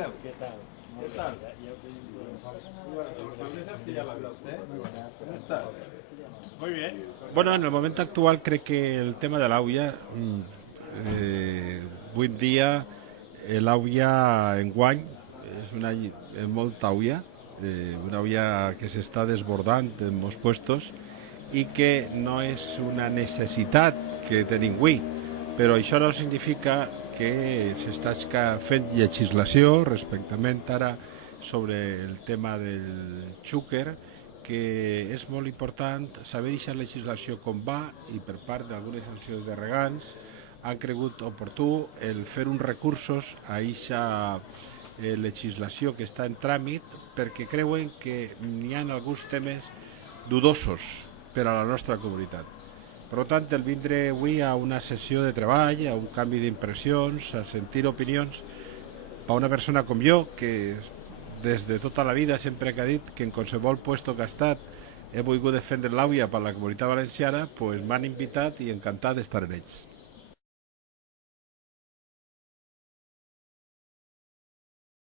esteu? ¿Qué tal? ¿Qué tal? Muy bien. Bueno, en el momento actual crec que el tema de l'AUIA, avui en dia l'AUIA enguany és molta AUIA, una AUIA que s'està desbordant en molts puestos i que no és una necessitat que tenim avui, però això no significa que s'està fent legislació respectament ara sobre el tema del xúquer, que és molt important saber aquesta legislació com va, i per part d'algunes associacions de regants han cregut oportú el fer uns recursos a aquesta legislació que està en tràmit, perquè creuen que n'hi ha alguns temes dudosos per a la nostra comunitat. Per tant, el vindre avui a una sessió de treball, a un canvi d'impressions, a sentir opinions, per una persona com jo, que des de tota la vida sempre que ha dit que en qualsevol puesto que ha estat he volgut defendre l'AUIA per la comunitat valenciana, pues m'han invitat i encantat d'estar en ells.